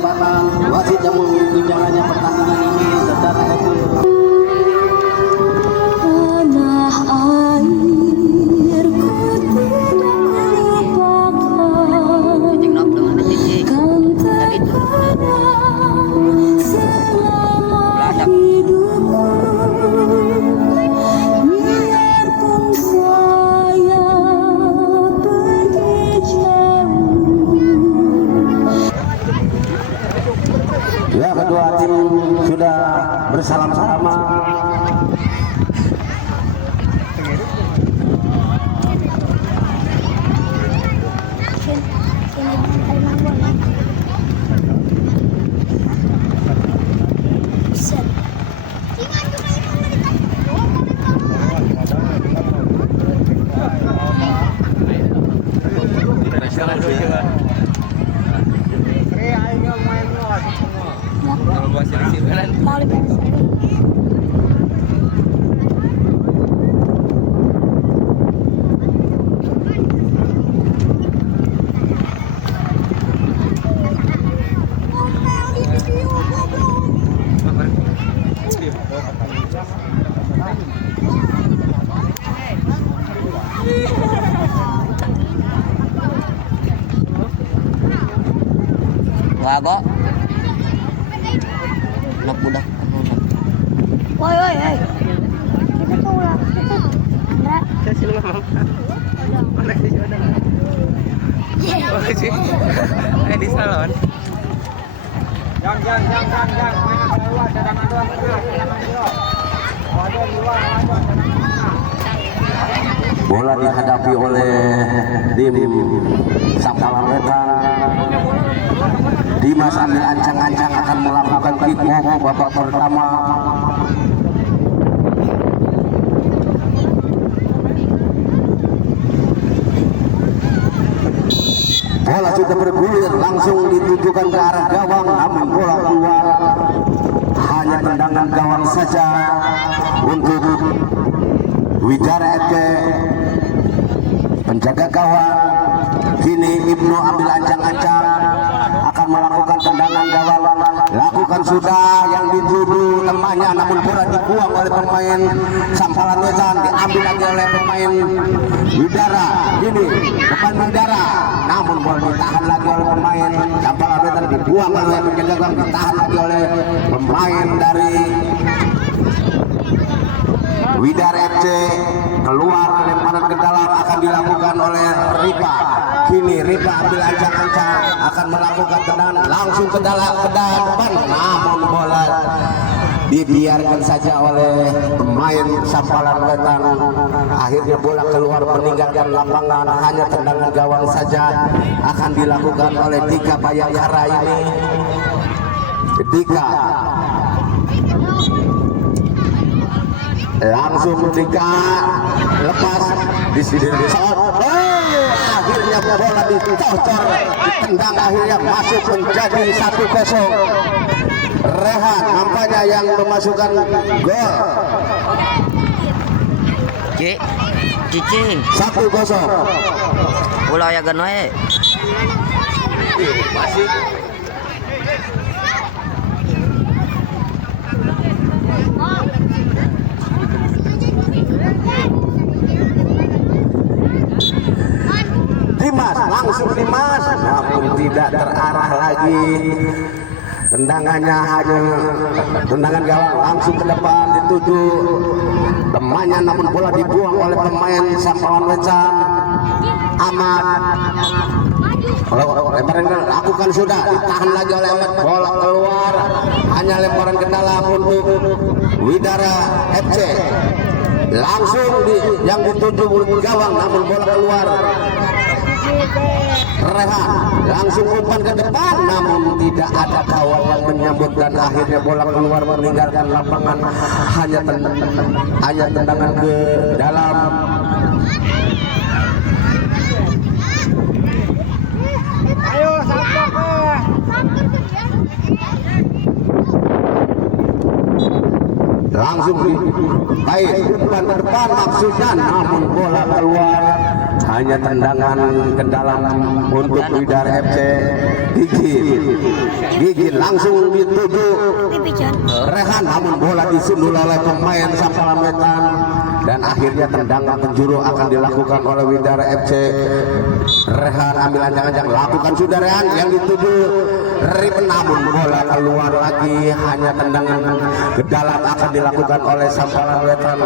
jabatan wasit yang memimpin jalannya pertandingan ini saudara itu. Ya, kedua tim sudah bersalam-salaman. Gago. Anak budak. Woi woi woi. Kita tuh lah. Enggak. Saya sih ngomong. Mana sih ada? Oh sih. Di salon. Jangan. Mainan keluar, cadangan doang. Bola dihadapi oleh tim Sampalan Wetan. Dimas ambil ancang-ancang akan melakukan kick off babak pertama. Bola sudah bergulir langsung ditujukan ke arah gawang, namun bola keluar. Hanya tendangan gawang saja untuk Widara FC. Penjaga gawang kini Ibnu ambil ancang-ancang akan melakukan tendangan gawang. Lakukan sudah yang dituju temannya, namun bola dibuang oleh pemain Sampalan Wetan, diambil lagi oleh pemain Widara. Ini depan Widara, namun bola ditahan lagi oleh pemain Sampalan Wetan, dibuang oleh penjaga gawang, ditahan lagi oleh pemain dari Widara FC. Keluar, lemparan ke dalam akan dilakukan oleh Ripa. Kini Ripa ambil ancang-ancang akan melakukan tendangan langsung ke dalam ke depan, namun bola dibiarkan saja oleh pemain Sampalan Wetan. Akhirnya bola keluar meninggalkan lapangan, hanya tendangan gawang saja akan dilakukan oleh Dika Bayangkara ini. Dika langsung Dika lepas di sini. Akhirnya bola dicocor, ditendang, akhirnya masuk menjadi 1-0. Rehan nampaknya yang memasukkan gol. Cicing 1-0. bola ya ganoe. Masih. Dimas langsung Dimas, namun tidak terarah lagi. Tendangannya hanya tendangan gawang langsung ke depan dituju temannya, namun bola dibuang oleh pemain Sampalan Wetan. Ahmad lemparan lakukan sudah, ditahan lagi oleh Ahmad, bola keluar, hanya lemparan ke dalam untuk Widara FC. Langsung yang dituju gawang, namun bola keluar. Rehan langsung umpan ke depan, namun tidak ada kawan yang menyambut dan akhirnya bola keluar meninggalkan lapangan. Hanya tendangan ke dalam. Ayo sampai. Langsung baik umpan ke depan maksudnya, namun bola keluar. hanya tendangan ke dalam untuk Widar FC. Gigin langsung dituju Rehan, namun bola disundul oleh pemain Sampalan Wetan dan akhirnya tendangan penjuru akan dilakukan oleh Widar FC. Rehan ambil ancang-ancang, lakukan sudah Rehan yang dituju Ripen, namun bola keluar lagi, hanya tendangan ke dalam akan dilakukan oleh Sampalan Wetan.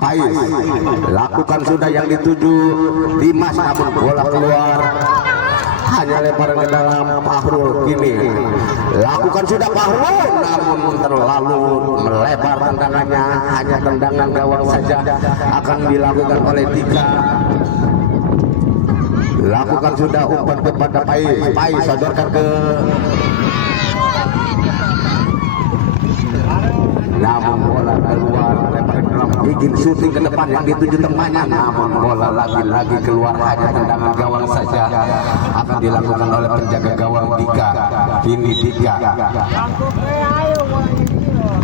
Pais lakukan sudah yang dituju Dimas, namun bola keluar, hanya lemparan ke dalam. Fahrul kini lakukan sudah Fahrul, namun terlalu melebar tendangannya, hanya tendangan gawang saja akan dilakukan oleh Dika. Lakukan sudah umpan kepada Pais, sodorkan ke, namun bola keluar, lemparan ke dalam. Gigin syuting ke depan yang dituju temannya, namun bola lagi-lagi keluar, hanya tendangan gawang saja akan dilakukan oleh penjaga gawang Dika. Kini Dika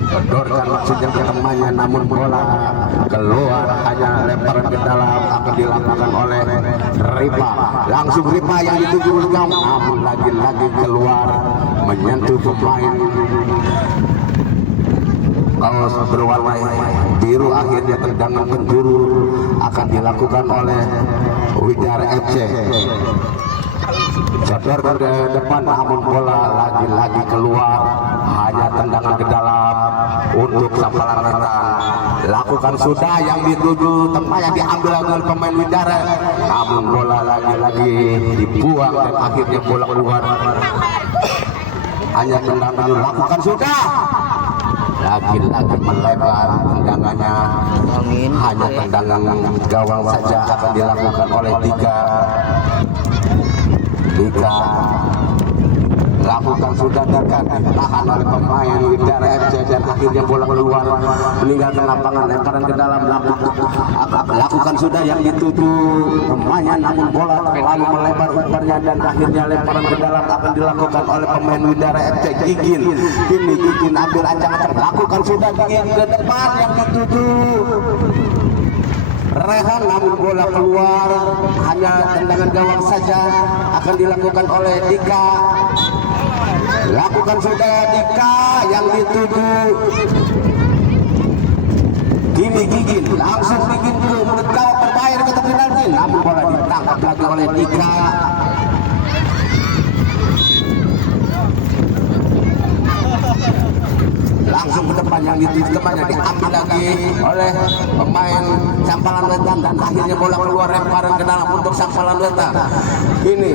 sodorkan maksudnya ke temannya, namun bola keluar, hanya lemparan ke dalam akan dilakukan oleh Ripa. Langsung Ripa yang dituju gawang, namun lagi-lagi keluar menyentuh pemain kaos berwarna biru. Akhirnya tendangan penjuru akan dilakukan oleh Widar FC. Sodorkan ke depan, namun bola lagi-lagi keluar, hanya tendangan ke dalam untuk Sampalan Wetan. Lakukan sudah yang dituju tempat yang diambil oleh pemain Widar, namun bola lagi-lagi dibuang dan akhirnya bola keluar, hanya tendangan. Lakukan sudah, lagi-lagi melebar tendangannya, hanya tendangan gawang saja akan dilakukan oleh Dika. Lakukan sudah, Dika ditahan oleh pemain Widar FC dan akhirnya bola keluar meninggalkan lapangan. Lemparan ke dalam, lakukan sudah yang dituju temannya, namun bola terlalu melebar umpannya dan akhirnya lemparan ke dalam akan dilakukan oleh pemain Widar FC. Gigin kini Gigin ambil ancang-ancang, lakukan sudah Gigin ke depan yang dituju Rehan, namun bola keluar, hanya tendangan gawang saja akan dilakukan oleh Dika. Lakukan sudah Dika yang dituju kini Gigin, langsung Gigin ke mulut gawang berbahaya ke tepi nanti, namun bola ditangkap lagi oleh Dika. Langsung ke depan yang dituju temannya, diambil lagi oleh pemain Sampalan Wetan dan akhirnya bola keluar, lemparan ke dalam untuk Sampalan Wetan. Ini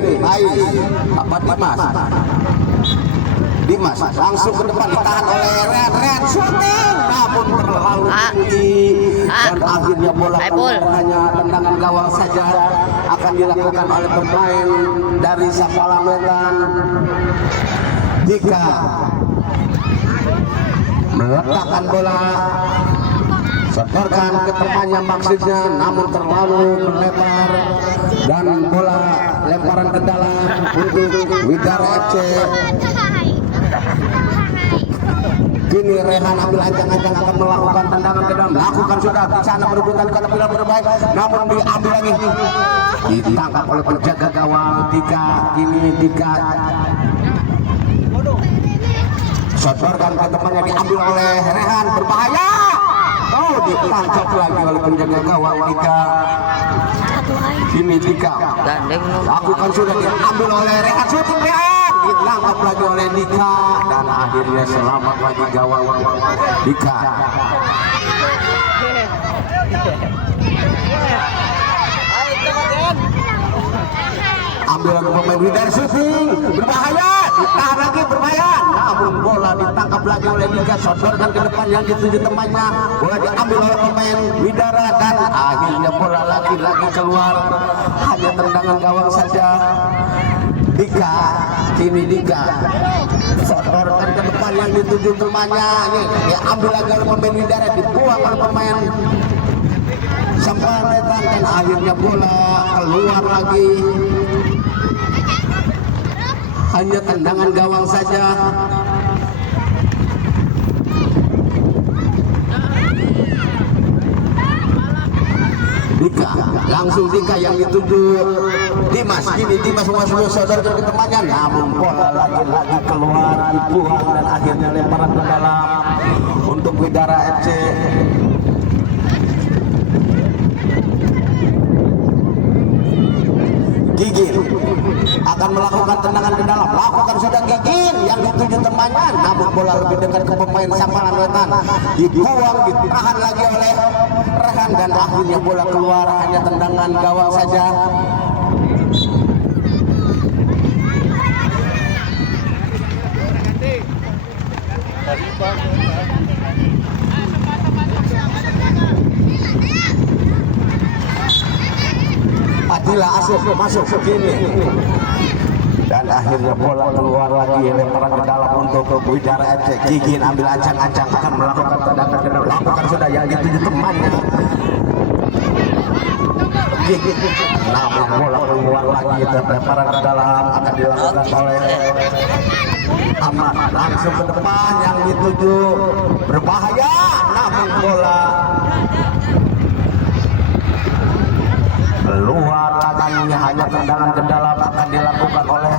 Dimas langsung ke depan, ditahan oleh Ren shooting, namun terlalu tinggi dan akhirnya bola keluar, hanya tendangan gawang saja akan dilakukan oleh pemain dari Sampalan Wetan. Dika meletakkan bola, sodorkan ke temannya maksudnya, namun terlalu melebar dan bola lemparan ke dalam untuk Widar FC. Kini Rehan ambil ancang-ancang akan melakukan tendangan ke dalam, lakukan sudah di sana merebutkan ke tepi berbaik, namun diambil lagi, ditangkap oleh penjaga gawang Dika. Kini Dika sodorkan ke temannya, diambil oleh Rehan, berbahaya. Oh, ditangkap lagi oleh penjaga gawang Dika. Kini Dika lakukan sudah, diambil oleh Rehan, shooting Rehan, ditangkap lagi oleh Dika dan akhirnya selamat lagi gawang Dika. Ambil lagi pemain Widar, shooting berbahaya, ditahan lagi berbahaya, namun bola ditangkap lagi oleh Dika. Sodorkan ke depan yang dituju temannya, bola diambil oleh pemain Widar dan akhirnya bola lagi-lagi keluar, hanya tendangan gawang saja. Dika, kini Dika sodorkan ke depan yang dituju temannya, ini diambil lagi oleh pemain Widar, dibuang oleh pemain Sampalan Wetan dan akhirnya bola keluar lagi, hanya tendangan gawang saja. Dika langsung Dika yang dituju Dimas. Kini Dimas masuk sodorkan ke temannya, namun bola lagi-lagi keluar, dibuang dan akhirnya lemparan ke dalam untuk Widara FC. Gigin akan melakukan tendangan ke dalam, lakukan sudah Gigin yang dituju temannya, namun bola lebih dekat ke pemain Samparan Wetan, dibuang, ditahan lagi oleh Rehan dan akhirnya bola keluar, hanya tendangan gawang saja. Padilla Asuf masuk ke sini dan akhirnya bola keluar lagi, lemparan ke dalam untuk Widara FC. Gigin ambil ancang-ancang akan melakukan tendangan ke dalam, lakukan sudah yang dituju temannya. Gigin namun bola keluar lagi dan lemparan ke dalam akan dilakukan oleh Ahmad, langsung ke depan yang dituju berbahaya, namun bola keluar lagi, hanya tendangan ke dalam akan dilakukan oleh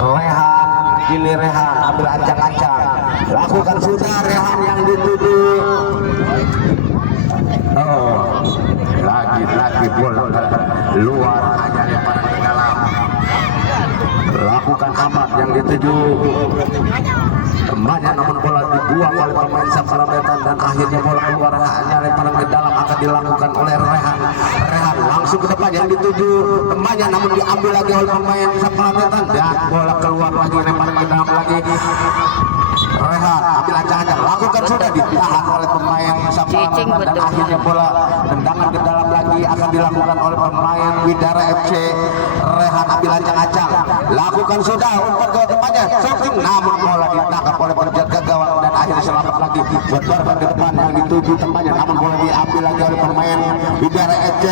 Rehan. Kini Rehan ambil ancang-ancang, lakukan sudah Rehan yang dituju. Lagi bola keluar, hanya lemparan ke dalam, lakukan Ahmad yang dituju temannya, namun bola dibuang oleh pemain Samparan Wetan dan akhirnya bola keluar, hanya lemparan ke dalam akan dilakukan oleh Rehan. Rehan langsung ke depan yang dituju temannya, namun diambil lagi oleh pemain Samparan Wetan dan bola keluar lagi, lemparan ke dalam lagi. Rehan ambil ancang-ancang, lakukan sudah, ditahan oleh pemain Samparan Wetan dan akhirnya bola tendangan ke dalam lagi akan dilakukan oleh pemain Widara FC. Rehan ambil ancang-ancang, lakukan sudah umpan ke temannya, shooting, namun bola ditangkap oleh penjaga gawang dan akhirnya selamat lagi, berbarban ke depan yang dituju temannya, namun bola diambil lagi oleh pemain Widara FC.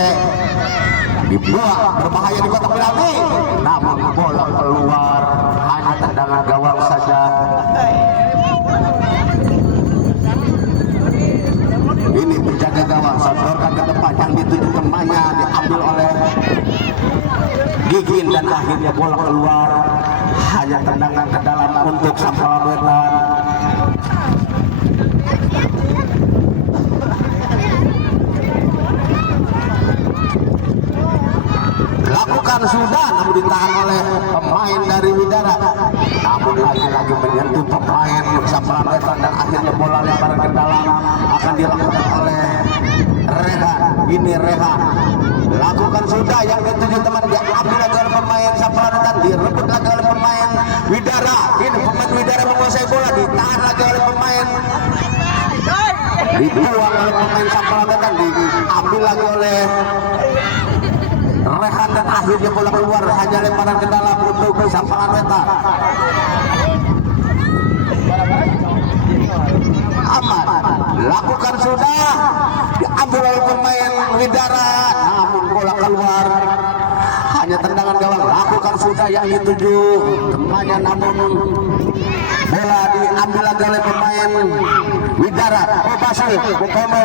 Dibuang, berbahaya di kotak penalti, namun bola keluar, hanya tendangan gawang saja. Ini penjaga gawang sodorkan ke depan yang dituju temannya, diambil oleh Gigin dan akhirnya bola keluar, hanya tendangan ke dalam untuk Samparan Wetan. Lakukan sudah, namun ditahan oleh pemain dari Widara, namun lagi-lagi menyentuh pemain Samparan Wetan dan akhirnya bola lemparan ke dalam akan dilakukan oleh Rehan. Ini Rehan lakukan sudah yang dituju teman, diambil lagi oleh pemain Samparan Wetan, direbut lagi oleh pemain Widara. Ini pemain Widara menguasai bola, ditahan lagi oleh pemain, dibuang oleh pemain Samparan Wetan, diambil lagi oleh Rehan dan akhirnya bola keluar, hanya lemparan ke dalam untuk Samparan Wetan. Ahmad lakukan sudah, diambil oleh pemain Widara, namun bola keluar, hanya tendangan gawang. Lakukan sudah yang dituju temannya, namun bola diambil lagi oleh pemain Widara. Basil Bukomo,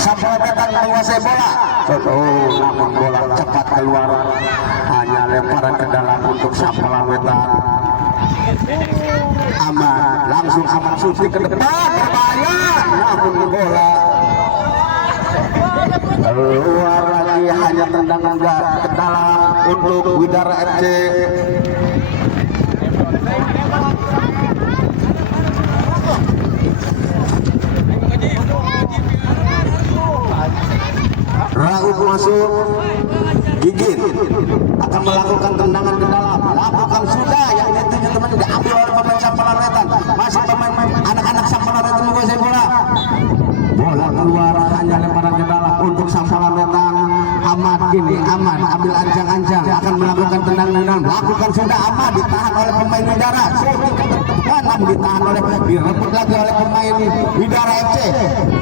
Samparan Wetan menguasai bola, namun bola cepat keluar, hanya lemparan ke dalam untuk Samparan Wetan. Aman, langsung Aman Suci ke depan, berbahaya, namun bola keluar lagi, hanya tendangan ke dalam untuk Widara FC. Rauf masuk, Gigin akan melakukan tendangan ke dalam, lakukan sudah yang dituju teman, diambil oleh pemain Samparan Wetan, masih pemain anak-anak Samparan Wetan menguasai bola. Bola keluar, hanya lemparan ke dalam untuk Samparan Wetan. Ahmad kini Aman ambil ancang-ancang akan melakukan tendangan, lakukan sudah, Ahmad ditahan oleh pemain Widara, namun ditahan oleh, direbut lagi oleh pemain Widara FC,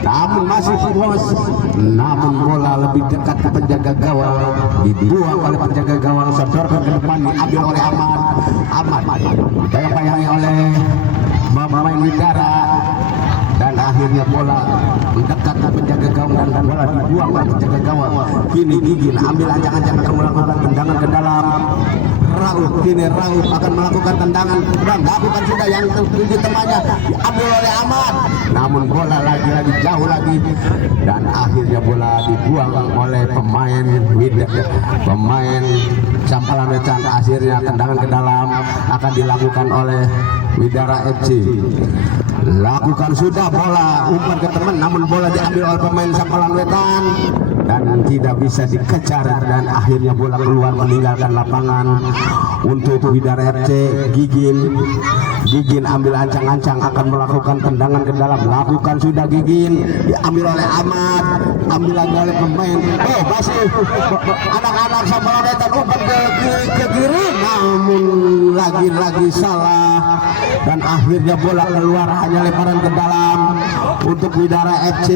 namun masih puas, namun bola lebih dekat ke penjaga gawang, dibuang oleh penjaga gawang, sodorkan ke depan, diambil oleh Ahmad, bayang-bayangi oleh pemain Widara. dan akhirnya bola mendekat ke penjaga gawang dan bola dibuang oleh penjaga gawang. Kini Gigin ambil ancang-ancang akan melakukan tendangan ke dalam. Rauf, kini Rauf akan melakukan tendangan dan lakukan sudah yang tujuh temannya diambil oleh Ahmad, namun bola lagi-lagi jauh lagi dan akhirnya bola dibuang oleh pemain Sampalan Wetan. Akhirnya tendangan ke dalam akan dilakukan oleh Widara FC. Lakukan sudah bola umpan ke teman, namun bola diambil oleh pemain Sampalan Wetan dan tidak bisa dikejar dan akhirnya bola keluar meninggalkan lapangan untuk Widara FC. Gigin ambil ancang-ancang akan melakukan tendangan ke dalam. Lakukan sudah Gigin, diambil oleh Ahmad, ambil lagi oleh pemain. Masih anak-anak Sampalan Wetan umpan ke kiri, namun lagi-lagi salah dan akhirnya bola keluar, hanya lemparan ke dalam untuk Widara FC.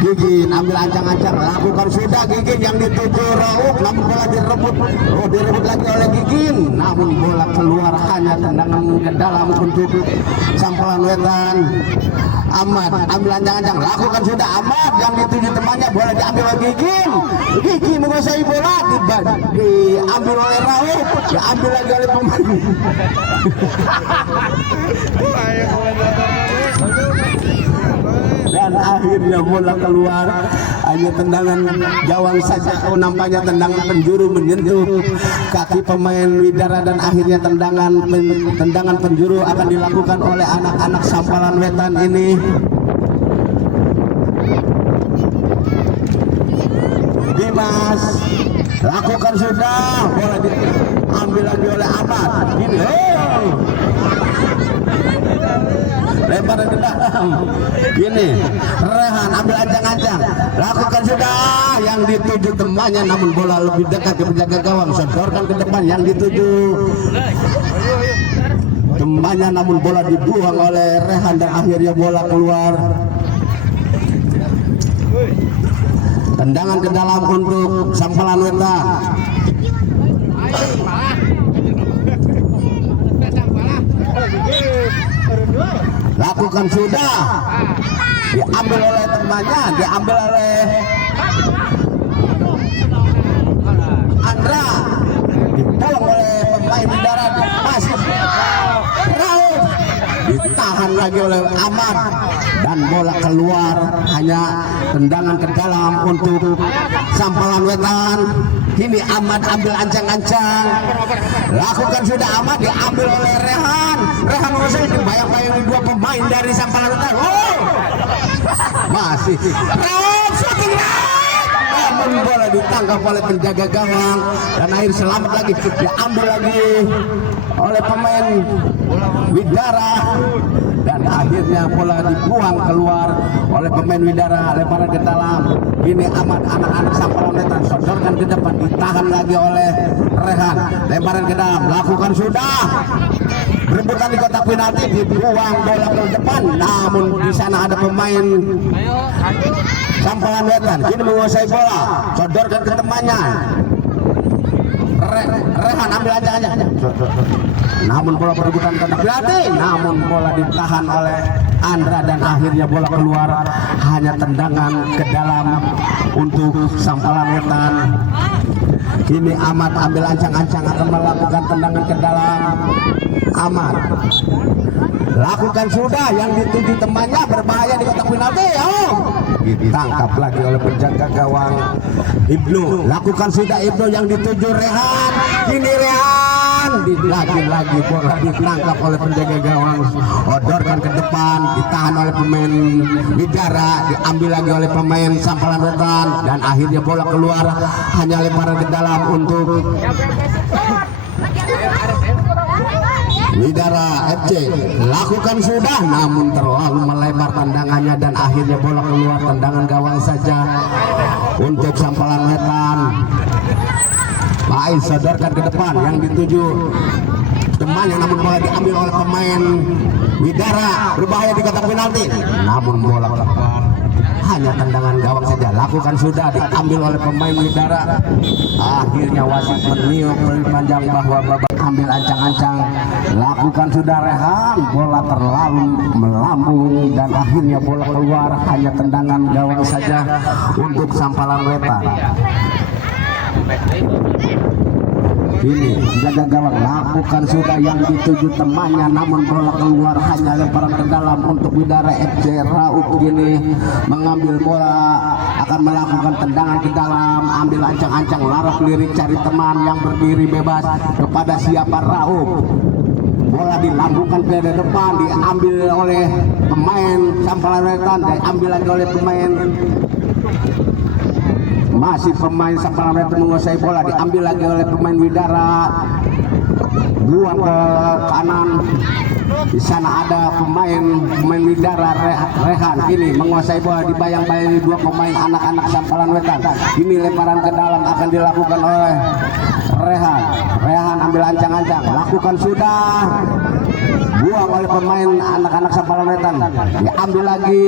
Gigin ambil ancang-ancang, lakukan sudah Gigin yang dituju Rauf, namun bola direbut lagi oleh Gigin, namun bola keluar, hanya tendangan ke dalam untuk Sampalan Wetan. Ahmad ambil ancang-ancang, lakukan sudah Ahmad yang dituju temannya, bola diambil oleh Gigin menguasai bola, diambil oleh Rauf, diambil lagi oleh pemain. Dan akhirnya bola keluar, hanya tendangan gawang saja. Nampaknya tendangan penjuru menyentuh kaki pemain Widara dan akhirnya tendangan penjuru akan dilakukan oleh anak-anak Sampalan Wetan ini. Dimas lakukan sudah, bola diambil lagi oleh Ahmad. Ini lemparan ke dalam. Gini Rehan ambil ancang-ancang, lakukan sudah yang dituju temannya, namun bola lebih dekat ke penjaga gawang, sodorkan ke depan yang dituju temannya, namun bola dibuang oleh Rehan dan akhirnya bola keluar. Tendangan ke dalam untuk Sampalan Wetan. Lakukan sudah, diambil oleh temannya, diambil oleh Andra, dibuang oleh pemain Widara, masih Rauf, ditahan lagi oleh Ahmad dan bola keluar, hanya tendangan ke dalam untuk Sampalan Wetan. Kini Ahmad ambil ancang-ancang, lakukan sudah Ahmad, diambil oleh Rehan menguasai, bayang-bayang dua pemain dari Sampalan Wetan. Masih Rauf shooting, namun bola ditangkap oleh penjaga gawang dan akhir selamat lagi, diambil lagi oleh pemain Widara dan akhirnya bola dibuang keluar oleh pemain Widara. Lemparan ke dalam, ini Ahmad, anak-anak Sampalan Wetan sodorkan ke depan, ditahan lagi oleh Rehan. Lemparan ke dalam, lakukan sudah, rebutan di kotak penalti, dibuang bola ke depan, namun di sana ada pemain Sampalan Wetan. Kini menguasai bola, sodorkan ke temannya. Rehan ambil aja, namun bola perebutan kotak penalti, namun bola ditahan oleh Andra dan akhirnya bola keluar, hanya tendangan ke dalam untuk Sampalan Wetan. Kini Ahmad ambil ancang-ancang akan melakukan tendangan ke dalam. Ahmad lakukan sudah yang dituju temannya, berbahaya di kotak penalti. Ditangkap lagi oleh penjaga gawang Ibnu. Lakukan sudah Ibnu yang dituju Rehan. Kini Rehan lagi-lagi bola ditangkap oleh penjaga gawang, odorkan ke depan, ditahan oleh pemain Widara, diambil lagi oleh pemain Sampalan Wetan dan akhirnya bola keluar, hanya lemparan ke dalam untuk Widara FC. Lakukan sudah, namun terlalu melebar tendangannya dan akhirnya bola keluar, tendangan gawang saja untuk Sampalan Wetan. Baik, sodorkan ke depan yang dituju temannya, namun bola diambil oleh pemain Widara, berbahaya di kotak penalti, namun bola keluar, hanya tendangan gawang saja. Lakukan sudah, diambil oleh pemain Widara. Akhirnya wasit meniup dari panjang bahwa babak ambil ancang-ancang. Lakukan sudah Rehan, bola terlalu melambung dan akhirnya bola keluar, hanya tendangan gawang saja untuk Sampalan Wetan. Ini jaga gawang, lakukan sudah yang dituju temannya, namun bola keluar, hanya lemparan ke dalam untuk Widara FC. Rauf ini mengambil bola, akan melakukan tendangan ke dalam, ambil ancang-ancang, laras lirik cari teman yang berdiri bebas kepada siapa Rauf. Bola dilambungkan ke depan, diambil oleh pemain Sampalan Wetan, diambil lagi oleh pemain, masih pemain Sampalan Wetan menguasai bola, diambil lagi oleh pemain Widara, buang ke kanan. Di sana ada pemain Widara, Rehan ini menguasai bola, dibayang-bayangi dua pemain anak-anak Sampalan Wetan. Ini lemparan ke dalam akan dilakukan oleh Rehan. Rehan ambil ancang-ancang, lakukan sudah, buang oleh pemain anak-anak Sampalan Wetan, diambil lagi.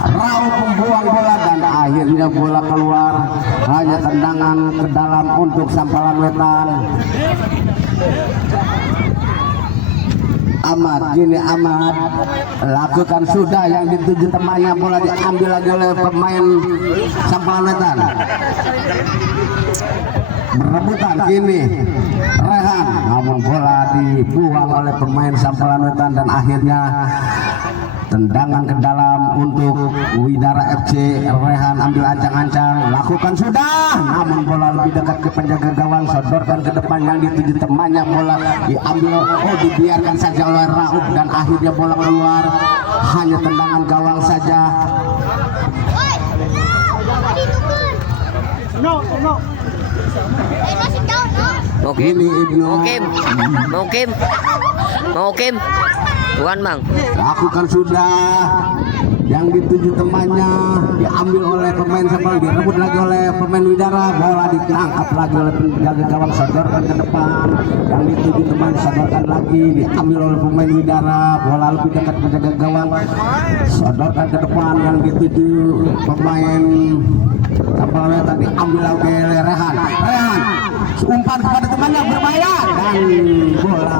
Rauf membuang bola dan akhirnya bola keluar, hanya tendangan ke dalam untuk Sampalan Wetan. Ahmad, gini Ahmad, lakukan sudah yang dituju temannya, bola diambil lagi oleh pemain Sampalan Wetan. Berebutan kini Rehan, namun bola dibuang oleh pemain Sampalan Wetan dan akhirnya tendangan ke dalam untuk Widara FC. Rehan ambil ancang-ancang, lakukan sudah, namun bola lebih dekat ke penjaga gawang, sodorkan ke depan yang dituju temannya, bola diambil, dibiarkan saja oleh Rauf dan akhirnya bola keluar, hanya tendangan gawang saja. Ini Ibnu Mokim Tuan Bang, lakukan sudah yang dituju temannya, diambil oleh pemain Sampalan, direbut lagi oleh pemain Widara, bola ditangkap lagi oleh penjaga gawang, sodorkan ke depan yang dituju teman, sodorkan lagi, diambil oleh pemain Widara, bola lebih dekat penjaga gawang, sodorkan ke depan yang dituju pemain Sampalan Wetan, diambil lagi oleh Rehan. Umpan kepada temannya berbahaya dan bola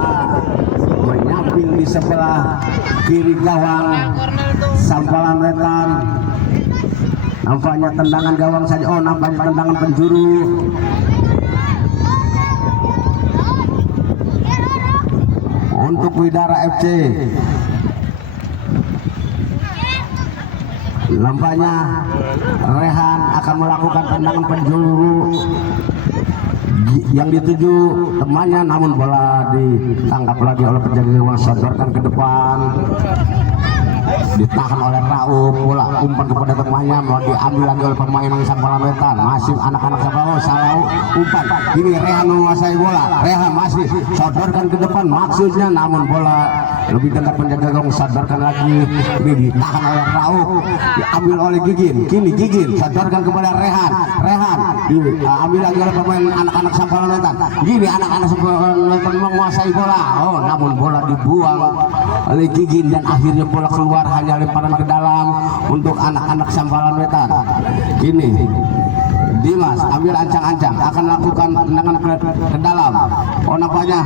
menyamping di sebelah kiri gawang Sampalan Wetan. Nampaknya tendangan gawang saja, nampaknya tendangan penjuru. Untuk Widara FC. Nampaknya Rehan akan melakukan tendangan penjuru yang dituju temannya, namun bola ditangkap lagi oleh penjaga gawang, sodorkan ke depan, ditahan oleh Rauf, bola umpan kepada temannya, mau diambil lagi oleh pemain Sampalan Wetan. Masih anak-anak Sampalan, salah umpan, ini Rehan menguasai bola, Rehan masih sodorkan ke depan maksudnya, namun bola lebih dekat penjaga gawang, sodorkan lagi, ini ditahan oleh Rauf, diambil oleh Gigin, kini Gigin sodorkan kepada Rehan, diambil lagi oleh pemain anak-anak Sampalan Wetan. Gini anak-anak Sampalan Wetan menguasai bola, namun bola dibuang oleh Gigin dan akhirnya bola keluar, hanya lemparan ke dalam untuk anak-anak Sampalan Wetan. Kini Dimas ambil ancang-ancang, akan lakukan tendangan ke dalam. Nampaknya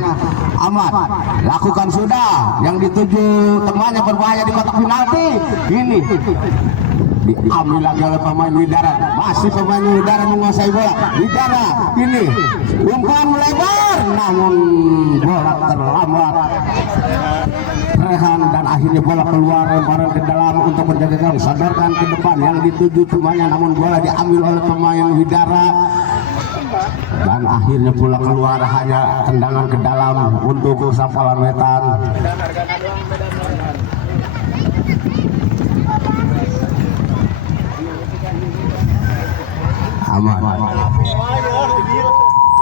Ahmad, lakukan sudah yang dituju temannya, berbahaya di kotak penalti. Ini diambil lagi oleh pemain Widara, masih pemain Widara menguasai bola. Widara ini umpan melebar, namun bola terlambat Rehan dan akhirnya bola keluar, lemparan ke dalam untuk menjaga gawang, sodorkan ke depan yang dituju temannya, namun bola diambil oleh pemain Widara dan akhirnya bola keluar, hanya tendangan ke dalam untuk Sampalan Wetan. Ahmad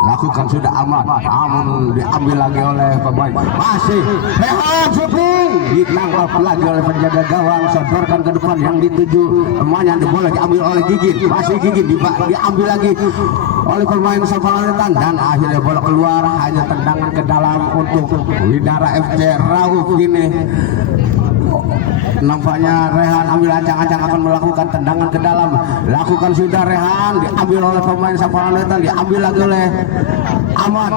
lakukan sudah Ahmad, namun diambil lagi oleh pemain, masih Rehan shooting, ditangkap lagi oleh penjaga gawang, sodorkan ke depan yang dituju temannya, bola diambil oleh Gigin, masih Gigin diambil lagi oleh pemain Sampalan Wetan dan akhirnya bola keluar, hanya tendangan ke dalam untuk Widara FC. Rauf ini Nampaknya Rehan ambil ancang-ancang akan melakukan tendangan ke dalam. Lakukan sudah Rehan, diambil oleh pemain Sampalan Wetan, diambil lagi oleh Ahmad.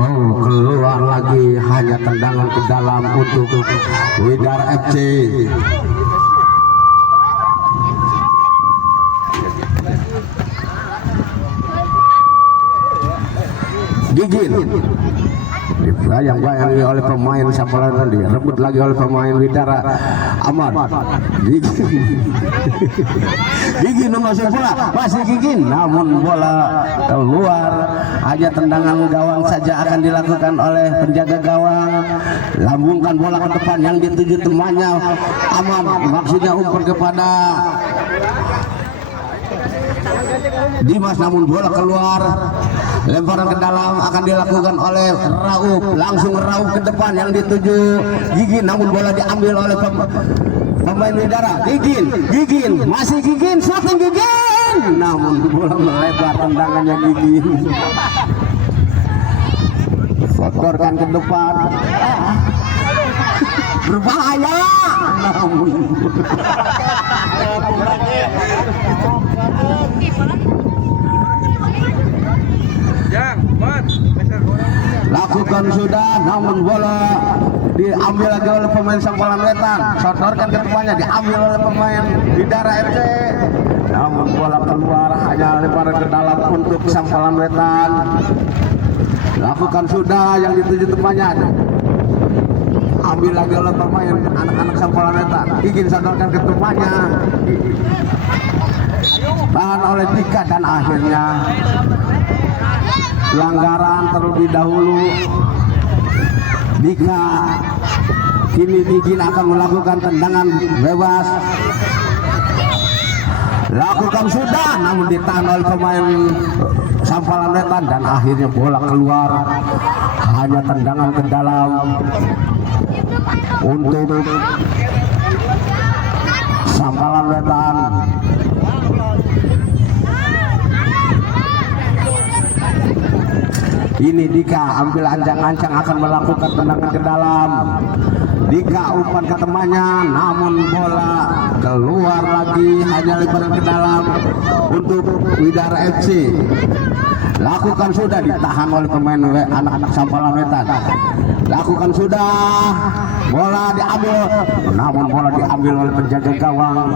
Oh, keluar lagi, hanya tendangan ke dalam untuk Widara FC. Gigin dibayang-bayangi oleh pemain Sampalan tadi, rebut lagi oleh pemain Widara. Ahmad Gigin masuk bola, masih Gigin, namun bola keluar. Hanya tendangan gawang saja akan dilakukan oleh penjaga gawang. Lambungkan bola ke depan yang dituju temannya Ahmad, maksudnya umpan kepada Dimas, namun bola keluar. Lemparan ke dalam akan dilakukan oleh Rauf, langsung Rauf ke depan yang dituju Gigin, namun bola diambil oleh pemain Widara. Gigin, masih Gigin, shooting Gigin, namun bola melebar, tendangannya Gigin. Sotorkan ke depan, berbahaya, namun lakukan sudah, namun bola diambil lagi oleh pemain Sampalan Wetan. Sotorkan ke depannya, diambil oleh pemain Widara FC, namun bola keluar, hanya lemparan ke dalam untuk Sampalan Wetan. Lakukan sudah, yang dituju temannya, ambil lagi oleh pemain anak-anak Sampalan Wetan. Ingin sotorkan ke temannya, tahan oleh Dika, dan akhirnya pelanggaran terlebih dahulu. Dika, kini Gigin akan melakukan tendangan bebas. Lakukan sudah, namun ditahan oleh pemain Sampalan Wetan, dan akhirnya bola keluar. Hanya tendangan ke dalam untuk Sampalan Wetan. Ini Dika ambil ancang-ancang akan melakukan tendangan ke dalam. Dika umpan ke temannya, namun bola keluar lagi, hanya lemparan ke dalam untuk Widara FC. Lakukan sudah, ditahan oleh pemain anak-anak Sampalan Wetan. Lakukan sudah, bola diambil, namun bola diambil oleh penjaga gawang.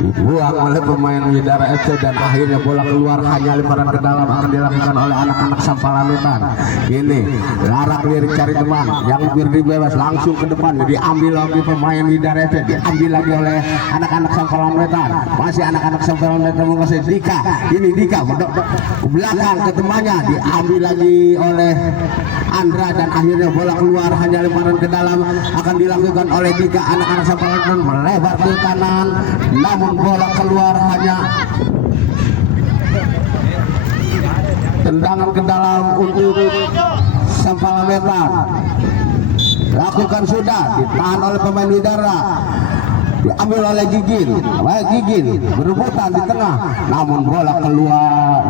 Dibuang oleh pemain Widara FC, dan akhirnya bola keluar, hanya lemparan ke dalam akan dilakukan oleh anak-anak Sampalan Wetan. Ini larak lirik cari teman, yang berdiri bebas langsung ke depan, diambil lagi pemain Widara FC, diambil lagi oleh anak-anak Sampalan Wetan. Masih anak-anak Sampalan Wetan menguasai. Dika, ini Dika belakang ke temannya, diambil lagi oleh Andra, dan akhirnya bola keluar, hanya lemparan ke dalam akan dilakukan oleh Dika. Anak-anak Sampalan Wetan melebar ke kanan, namun bola keluar, hanya tendangan ke dalam untuk Sampalan Wetan. Lakukan sudah, ditahan oleh pemain Widara, diambil oleh Gigin. Gigin berebutan di tengah, namun bola keluar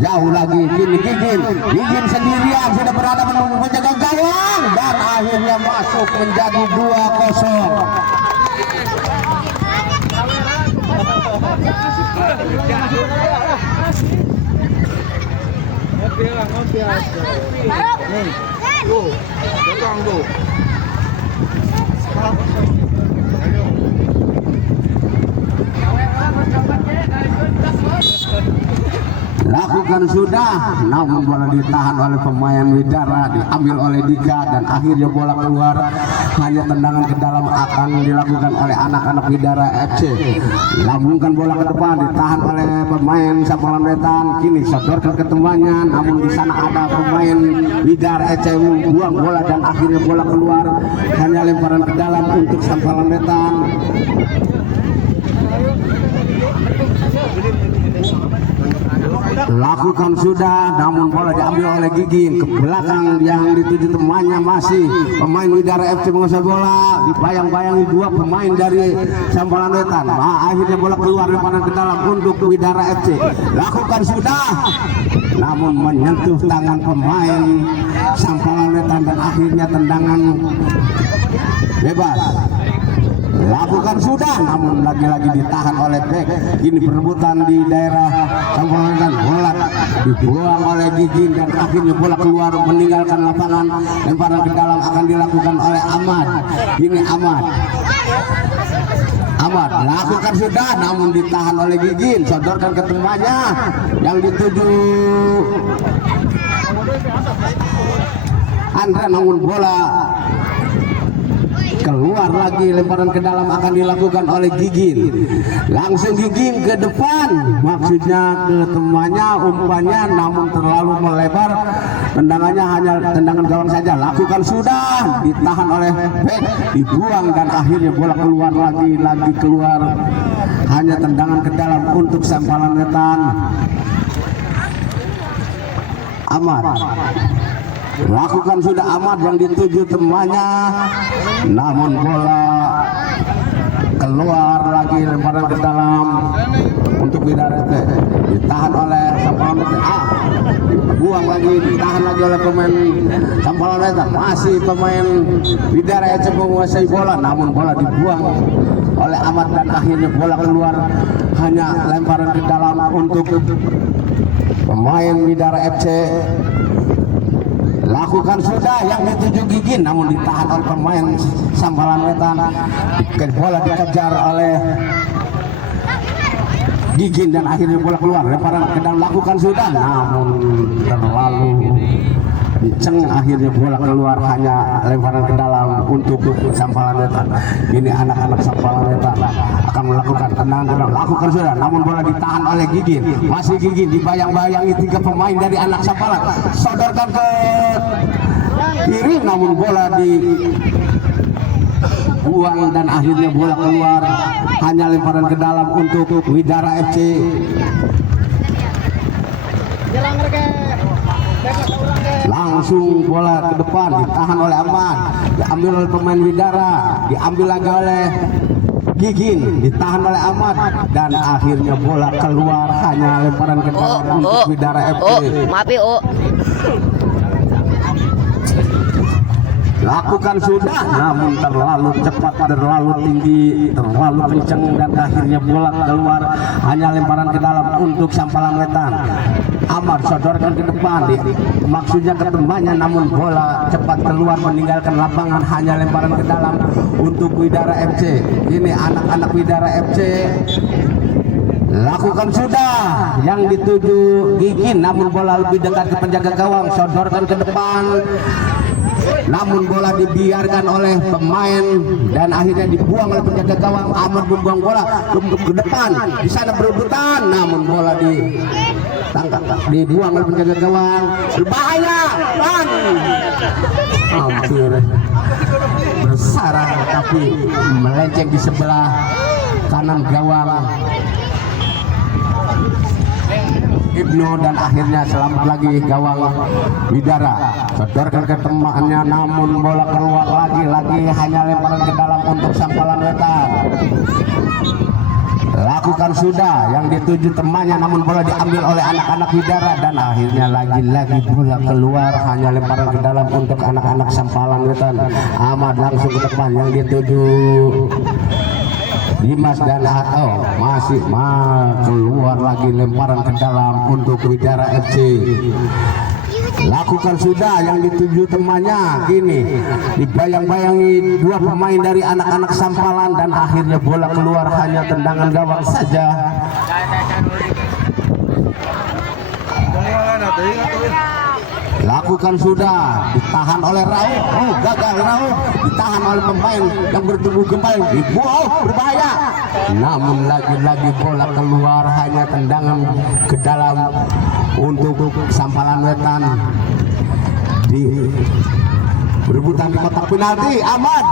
jauh lagi. Kini Gigin sendirian sudah berhadapan dengan penjaga gawang, dan akhirnya masuk menjadi 2-0. Lakukan sudah, namun bola ditahan oleh pemain Widara, diambil oleh Dika, dan akhirnya bola keluar. Hanya tendangan ke dalam akan dilakukan oleh anak-anak Widara FC. Lambungkan bola ke depan, ditahan oleh pemain Sampalan Wetan. Kini sodorkan ke temannya, namun di sana ada pemain Widara FC membuang bola, dan akhirnya bola keluar. Hanya lemparan ke dalam untuk Sampalan Wetan. lakukan sudah, namun bola diambil oleh Gigin ke belakang yang dituju temannya. Masih pemain Widara FC menguasai bola, dibayang-bayangi dua pemain dari Sampalan Wetan. Akhirnya bola keluar lemparan ke dalam untuk Widara FC. Lakukan sudah, namun menyentuh tangan pemain Sampalan Wetan dan akhirnya tendangan bebas. Lakukan sudah, namun lagi-lagi ditahan oleh bek. Ini perebutan di daerah Sampalan Wetan. Bola dibuang oleh Gigin dan akhirnya bola keluar meninggalkan lapangan. Lemparan ke dalam akan dilakukan oleh Ahmad. Ini Ahmad lakukan sudah, namun ditahan oleh Gigin. Sodorkan ke temannya yang dituju Andra, namun bola keluar lagi. Lemparan ke dalam akan dilakukan oleh Gigin. Langsung Gigin ke depan, maksudnya ke temannya, umpannya namun terlalu melebar. Tendangannya hanya tendangan gawang saja. Lakukan sudah, ditahan oleh bek, dibuang dan akhirnya bola keluar lagi keluar. Hanya tendangan ke dalam untuk Sampalan Wetan. Ahmad lakukan sudah, Ahmad yang dituju temannya, namun bola keluar lagi. Lemparan ke dalam untuk Widara FC, ditahan oleh Sampalan Wetan. Dibuang lagi, ditahan lagi oleh pemain Sampalan Wetan. Masih pemain Widara FC menguasai bola, namun bola dibuang oleh Ahmad dan akhirnya bola keluar. Hanya lemparan ke dalam untuk pemain Widara FC. Lakukan sudah, yang dituju Gigin, namun ditahan oleh pemain Sampalan Wetan. Bola dikejar oleh Gigin dan akhirnya bola keluar. Lemparan ke dalam, lakukan sudah, namun terlalu diceng. Akhirnya bola keluar, hanya lemparan ke dalam untuk Sampalan Wetan. Ini anak-anak Sampalan Wetan akan melakukan tendangan. Lakukan sudah, namun bola ditahan oleh Gigin. Masih Gigin, dibayang-bayangi tiga pemain dari anak Sampalan. Sodorkan ke kiri, namun bola dibuang dan akhirnya bola keluar. Hanya lemparan ke dalam untuk Widara FC. Langsung bola ke depan, ditahan oleh Ahmad, diambil oleh pemain Widara, diambil lagi oleh Gigin, ditahan oleh Ahmad dan akhirnya bola keluar. Hanya lemparan ke dalam untuk Widara FC. Maaf ya, Lakukan sudah, namun terlalu cepat, terlalu tinggi, terlalu kencang dan akhirnya bola keluar. Hanya lemparan ke dalam untuk Sampalan Wetan. Ahmad sodorkan ke depan, maksudnya ke temannya, namun bola cepat keluar meninggalkan lapangan. Hanya lemparan ke dalam untuk Widara FC. Ini anak-anak Widara FC. Lakukan sudah, yang dituju Gigin, namun bola lebih dekat ke penjaga gawang. Sodorkan ke depan, namun bola dibiarkan oleh pemain dan akhirnya dibuang oleh penjaga gawang. Ahmad membuang bola ke depan, di sana berebutan, namun bola dibuang oleh penjaga gawang. Berbahaya, hampir bersarang tapi melenceng di sebelah kanan gawang Ibnu dan akhirnya selamat lagi gawang Widara. Sodorkan ke temannya, namun bola keluar lagi hanya lemparan ke dalam untuk Sampalan Wetan. Lakukan sudah, yang dituju temannya, namun bola diambil oleh anak-anak Widara dan akhirnya lagi bola keluar. Hanya lemparan ke dalam untuk anak-anak Sampalan Wetan. Ahmad langsung ke depan, yang dituju Dimas dan masih keluar lagi, lemparan ke dalam untuk Widara FC. Lakukan sudah, yang dituju temannya. Kini dibayang-bayangi dua pemain dari anak-anak Sampalan dan akhirnya bola keluar. Hanya tendangan gawang saja. Lakukan sudah, ditahan oleh Rauf. Gagal Rauf, ditahan oleh pemain yang bertubuh kembali. Berbahaya, namun lagi bola keluar. Hanya tendangan ke dalam untuk Sampalan Wetan. Di berebutan di kotak penalti, Ahmad,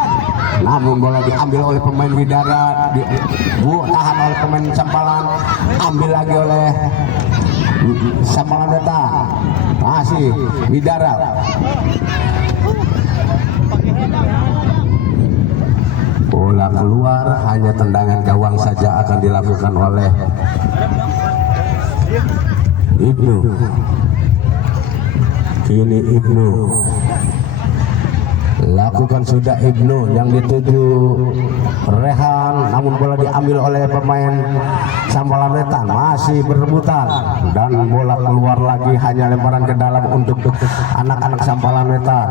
namun bola diambil oleh pemain Widara, tahan oleh pemain Sampalan, ambil lagi oleh Sambalan Wetan masih Bidara. Bola keluar, hanya tendangan gawang saja akan dilakukan oleh Ibnu. Kini Ibnu lakukan sudah Ibnu yang dituju Rehan, namun bola diambil oleh pemain Sambalan Wetan, masih berebutan dan bola keluar lagi, hanya lemparan ke dalam untuk anak-anak Sambalan Wetan.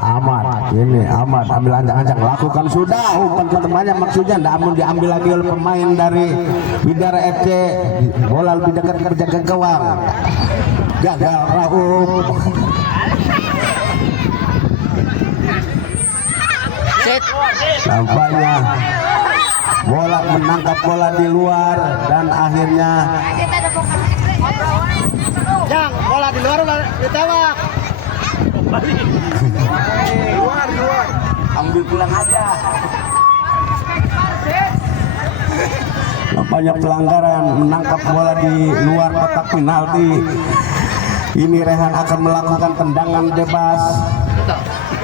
Ahmad, ini Ahmad ambil ancang-ancang, lakukan sudah umpan ke temannya, maksudnya namun diambil lagi oleh pemain dari Bidara FC. Bola lebih dekat ke penjaga gawang, gagal Rauf. Nampaknya bola menangkap bola di luar dan akhirnya bola di luar ditembak. Luar. ambil pulang aja. Nampaknya pelanggaran menangkap bola di luar kotak penalti. Ini Rehan akan melakukan tendangan bebas.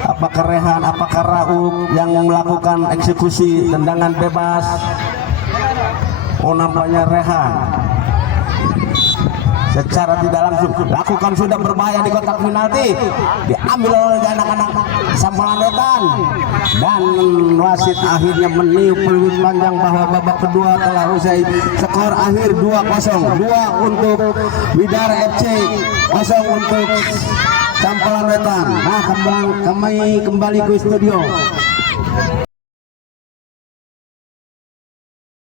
Apakah Rehan, apakah Rauf yang melakukan eksekusi tendangan bebas? Oh, nampaknya Rehan. Secara tidak langsung lakukan sudah berbahaya di kotak penalti, diambil oleh anak-anak Sambalan Wetan, dan wasit akhirnya meniup peluit panjang bahwa babak kedua telah usai. Skor akhir 2-0, 2 untuk Bidara FC, 0 untuk Sambalan Wetan. Nah, kembali ke studio.